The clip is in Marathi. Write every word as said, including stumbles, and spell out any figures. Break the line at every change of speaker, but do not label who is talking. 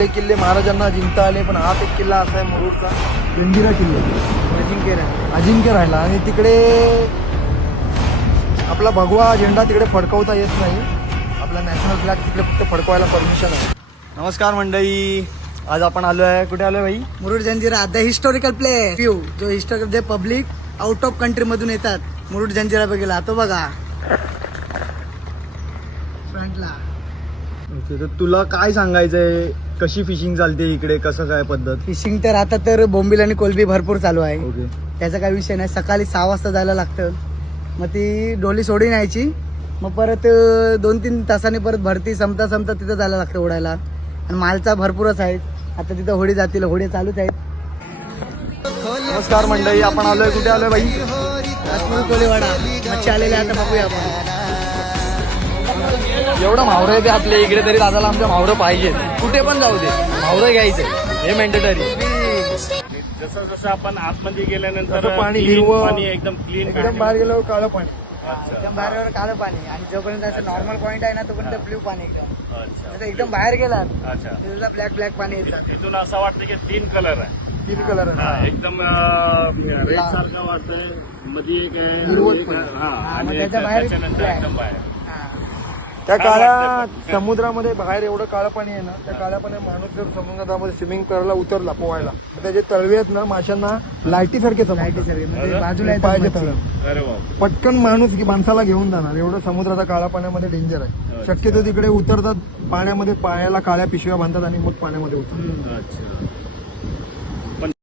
किल्ले महाराजांना जिंकता आले, पण हा एक किल्ला असा आहे मुरुडचा जंजिरा किल्ला,
अजिंक्य राहिला
अजिंक्य राहिला. आणि तिकडे आपला भगवा झेंडा तिकडे फडकवता येत नाही. आपला नॅशनल फ्लॅग तिकडे फक्त फडकवायला परमिशन आहे. नमस्कार मंडळी, आज आपण आलो आहे, कुठे आलो भाई?
Murud Janjira the historical place. View जो हिस्टोरिकल जे पब्लिक आउट ऑफ कंट्री मधून येतात मुरुड जंजिरा बघायला, तो बघा फ्रंटला.
तर तुला काय सांगायचंय, कशी फिशिंग चालते इकडे, कसं काय पद्धत?
फिशिंग तर आता तर बोंबील आणि कोलबी भरपूर चालू आहे.
ओके,
त्याचा काही विषय नाही. सकाळी सहा वाजता जायला लागतं, मग ती डोली सोडी न्यायची, मग परत दोन तीन तासांनी परत भरती संपता संपता तिथं जायला लागतं ओढायला. आणि मालचा भरपूरच आहेत. आता तिथं होडी जातील, होडी चालूच आहेत.
नमस्कार मंडळी, आपण आलोय, कुठे आलोय भाई?
आत्मूर कोलेवाडा मच्छी आलेले, आता बघूया आपण.
एवढं मावरं आहे ते आपल्या इकडे, तरी दादाला आमच्या मावरं पाहिजे. कुठे पण जाऊ दे, मावरं घ्यायचं हे मॅन्डेटरी.
जसं जसं आपण आतमध्ये गेल्यानंतर
तसं पाणी
clean
हिरवं,
पाणी एकदम क्लीन
एकदम बाहेर गेल्यावर काळं पाणी.
एकदम बाहेर काळं पाणी, आणि जोपर्यंत असं नॉर्मल पॉईंट आहे ना तोपर्यंत ब्ल्यू पाणी एकदम.
अच्छा
जसं एकदम बाहेर गेलात
अच्छा
त्याला ब्लॅक ब्लॅक पाणी येतात.
तिथून असं वाटतं की तीन कलर आहे.
तीन कलर
हा,
आहे.
एकदम रेड सारखं वाटतंय, मध्ये एक आहे,
हिरवट
एक
पण.
आहे, हा,
हा,
आणि
मग
एक
त्याच्या बाहेर
त्याच्यानंतर
black.
एकदम बाहेर.
हा.
त्या
छान
काळ्या
वाटतं.
समुद्रामध्ये बाहेर एवढं काळं पाणी आहे ना, त्या काळ्या पाणी माणूस जर समुद्रामध्ये स्विमिंग करायला उतरला पोहायला, तर त्याचे तळवे आहेत ना माशांना लाईटी सारखे
लाईटी सगळी म्हणजे बाजूला येतात
पाहिजे
मच्छी.
तळ.
अरे वा,
पटकन माणूस की माणसाला घेऊन जाणार एवढं समुद्राचा काळा पाण्यामध्ये डेंजर आहे.
अच्छा.
शक्यतो तिकडे उतरतात पाण्यामध्ये, पायाला काळ्या पिशव्या बांधतात आणि मग पाण्यामध्ये उतरतात.
अच्छा